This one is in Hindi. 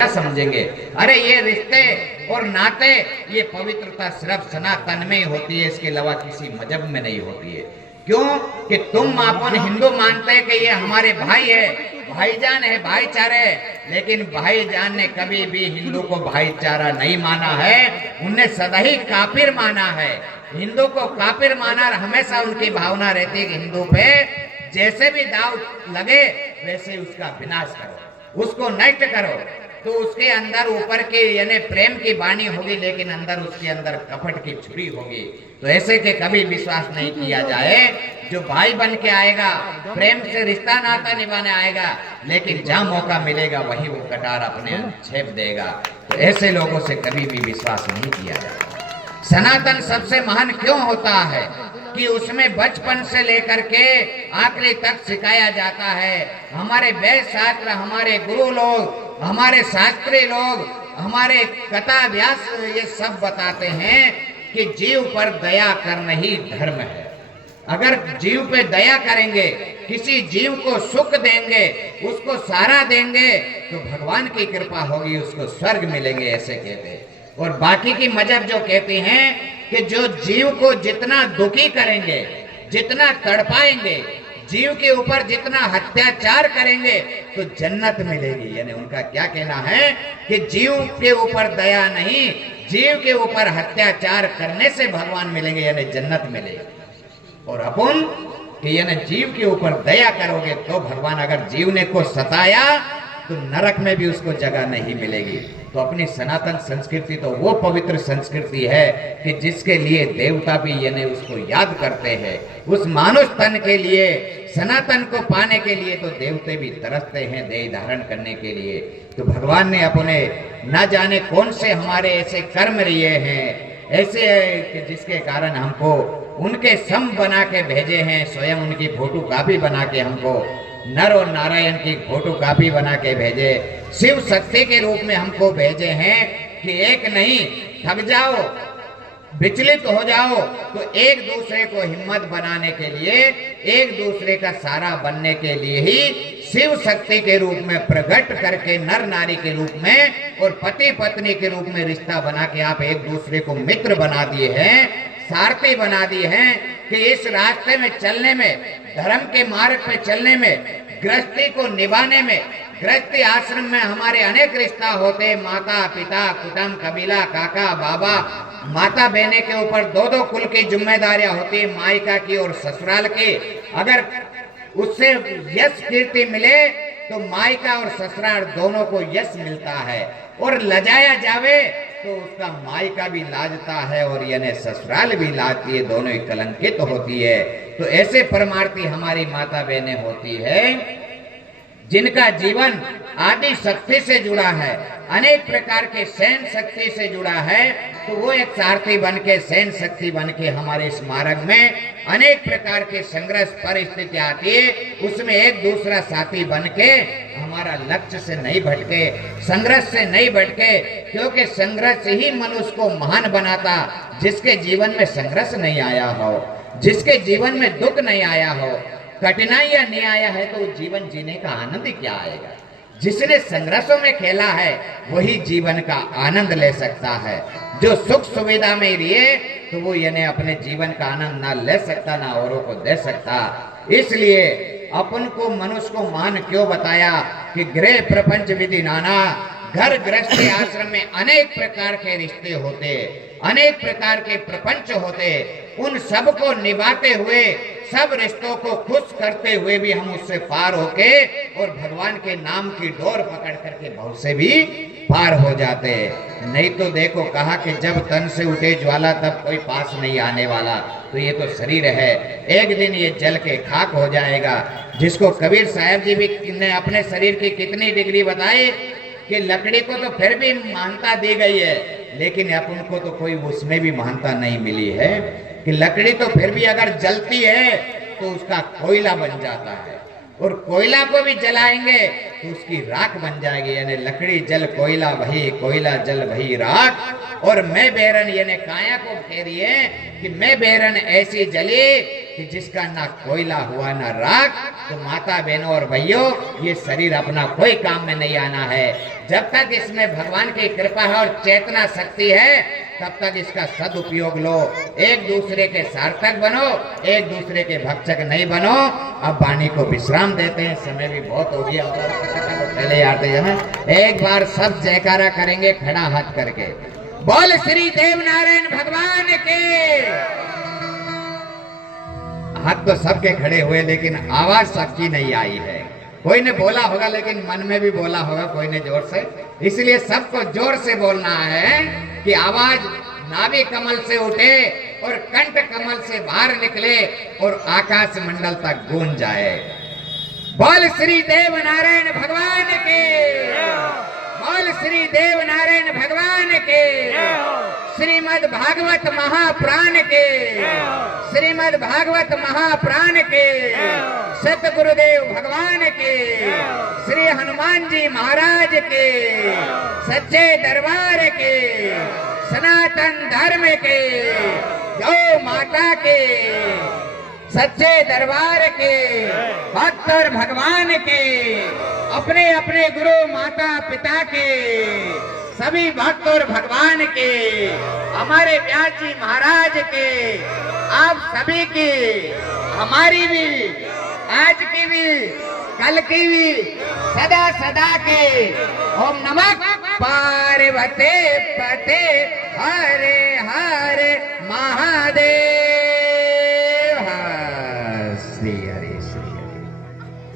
क्या समझेंगे? अरे ये रिश्ते और नाते, ये पवित्रता सिर्फ सनातन में ही होती है, इसके अलावा किसी मजहब में नहीं होती है। क्यों कि तुम अपन हिंदू मानते हैं कि ये हमारे भाई है, भाईजान है, भाईचारे है, लेकिन भाईजान ने कभी भी हिंदू को भाईचारा नहीं माना है, उनने सदा ही काफिर माना है। हिंदू को काफिर माना, हमेशा उनकी भावना रहती है कि हिंदू पे जैसे भी दाव लगे वैसे उसका विनाश करो, उसको नष्ट करो। तो उसके अंदर ऊपर के यानी प्रेम की वाणी होगी, लेकिन अंदर उसके अंदर कपट की छुरी होगी। तो ऐसे के कभी विश्वास नहीं किया जाए। जो भाई बन के आएगा, प्रेम से रिश्ता नाता निभाने आएगा, लेकिन जहां मौका मिलेगा वहीं वो कटार अपने छेप देगा। तो ऐसे लोगों से कभी भी विश्वास नहीं किया जाएगा। सनातन सबसे महान क्यों होता है कि उसमें बचपन से लेकर के आखिरी तक सिखाया जाता है। हमारे वेद शास्त्र, हमारे गुरु लोग, हमारे शास्त्री लोग, हमारे कथा व्यास ये सब बताते हैं कि जीव पर दया करना ही धर्म है। अगर जीव पे दया करेंगे, किसी जीव को सुख देंगे, उसको सहारा देंगे, तो भगवान की कृपा होगी, उसको स्वर्ग मिलेंगे, ऐसे कहते हैं। और बाकी की मजहब जो कहते हैं कि जो जीव को जितना दुखी करेंगे, जितना तड़पाएंगे, जीव के ऊपर जितना अत्याचार करेंगे तो जन्नत मिलेगी। यानी उनका क्या कहना है कि जीव के ऊपर दया नहीं, जीव के ऊपर अत्याचार करने से भगवान मिलेंगे, यानी जन्नत मिलेगी। और अपन कि यानी जीव के ऊपर दया करोगे तो भगवान, अगर जीव ने को सताया तो नरक में भी उसको जगह नहीं मिलेगी। तो अपनी सनातन संस्कृति तो वो पवित्र संस्कृति है कि जिसके लिए देवता भी यानी उसको याद करते हैं। उस मानुष तन के लिए, सनातन को पाने के लिए तो देवते भी तरसते हैं देह धारण करने के लिए। तो भगवान ने अपने न जाने कौन से हमारे ऐसे कर्म लिए हैं, ऐसे कि जिसके कारण हमको उनके सम बना के भेजे हैं। स्वयं उनकी फोटो कापी बना के हमको नर और नारायण की फोटो कापी बना के भेजे, शिव शक्ति के रूप में हमको भेजे हैं कि एक नहीं थक जाओ, विचलित हो जाओ, तो एक दूसरे को हिम्मत बनाने के लिए, एक दूसरे का सहारा बनने के लिए ही शिव शक्ति के रूप में प्रकट करके नर नारी के रूप में और पति पत्नी के रूप में रिश्ता बना के आप एक दूसरे को मित्र बना दिए हैं, सारथी बना दिए हैं कि इस रास्ते में चलने में, धर्म के मार्ग पे चलने में, गृहस्थी को निभाने में, गृहस्थी आश्रम में हमारे अनेक रिश्ता होते, माता पिता, कुटुंब, कबीला, काका बाबा, माता बहने के ऊपर दो दो कुल की जिम्मेदारियां होती, मायका की और ससुराल की। अगर उससे यश कीर्ति मिले तो मायका और ससुराल दोनों को यश मिलता है, और लजाया जावे तो उसका मायका भी लाजता है और यानी ससुराल भी लाजती है, दोनों ही कलंकित होती है। तो ऐसे परमार्थी हमारी माता बहनें होती है जिनका जीवन आदि शक्ति से जुड़ा है, अनेक प्रकार के सैन शक्ति से जुड़ा है। तो वो एक सारथी बन के, सैन शक्ति बन के हमारे इस मार्ग में अनेक प्रकार के संघर्ष परिस्थिति आती है, उसमें एक दूसरा साथी बन के हमारा लक्ष्य से नहीं भटके, संघर्ष से नहीं भटके, क्योंकि संघर्ष ही मनुष्य को महान बनाता। जिसके जीवन में संघर्ष नहीं आया हो, जिसके जीवन में दुख नहीं आया हो, कठिनाइयां नहीं आया है, तो जीवन जीने का आनंद क्या आएगा? जिसने संघर्षों में खेला है वही जीवन का आनंद ले सकता है। जो सुख सुविधा में रहे तो वो यानी अपने जीवन का आनंद ना ले सकता, ना औरों को दे सकता। इसलिए अपन को, मनुष्य को महान क्यों बताया कि गृह प्रपंच विधि नाना, घर गृहस्थी आश्रम में अनेक प्रकार के रिश्ते होते, अनेक प्रकार के प्रपंच होते। उन सब को निभाते हुए, सब रिश्तों को खुश करते हुए भी हम उससे पार होके और भगवान के नाम की डोर पकड़ करके भव से भी पार हो जाते। नहीं तो देखो कहा कि जब तन से उठे ज्वाला तब कोई पास नहीं आने वाला। तो ये तो शरीर है, एक दिन ये जल के खाक हो जाएगा। जिसको कबीर साहब जी भी ने अपने शरीर की कितनी डिग्री बताई कि लकड़ी को तो फिर भी महानता दी गई है, लेकिन अपन को तो कोई उसमें भी महानता नहीं मिली है कि लकड़ी तो फिर भी अगर जलती है तो उसका कोयला बन जाता है, और कोयला को भी जलाएंगे तो उसकी राख बन जाएगी। यानी लकड़ी जल कोयला वही, कोयला जल वही राख। और मैं बेरन यानी काया को फेरिए कि मैं बेरन ऐसी जली कि जिसका ना कोयला हुआ ना राख। तो माता बहनों और भाइयों, ये शरीर अपना कोई काम में नहीं आना है। जब तक इसमें भगवान की कृपा है और चेतना शक्ति है, तब तक इसका सदुपयोग लो। एक दूसरे के सार्थक बनो, एक दूसरे के भक्षक नहीं बनो। अब वाणी को विश्राम देते हैं, समय भी बहुत हो गया। पहले आते हैं, एक बार सब जयकारा करेंगे खड़ा हाथ करके। बोल श्री देव नारायण भगवान के। हाथ तो सबके खड़े हुए, लेकिन आवाज सबकी नहीं आई है। कोई ने बोला होगा, लेकिन मन में भी बोला होगा कोई ने जोर से। इसलिए सबको जोर से बोलना है कि आवाज नाभि कमल से उठे और कंठ कमल से बाहर निकले और आकाश मंडल तक गूंज जाए। बोल श्री देव नारायण भगवान के। बोल श्री देव नारायण भगवान के। श्रीमद् भागवत महाप्राण के। श्रीमद् भागवत महाप्राण के। सतगुरुदेव भगवान के। श्री हनुमान जी महाराज के। सच्चे दरबार के। सनातन धर्म के। गौ माता के। सच्चे दरबार के भक्त और भगवान के, अपने अपने गुरु माता पिता के, सभी भक्त और भगवान के, हमारे व्यास जी महाराज के, आप सभी की, हमारी भी, आज की भी, कल की भी, सदा सदा के। ओम नमः पार्वती पते हरे हरे महादेव।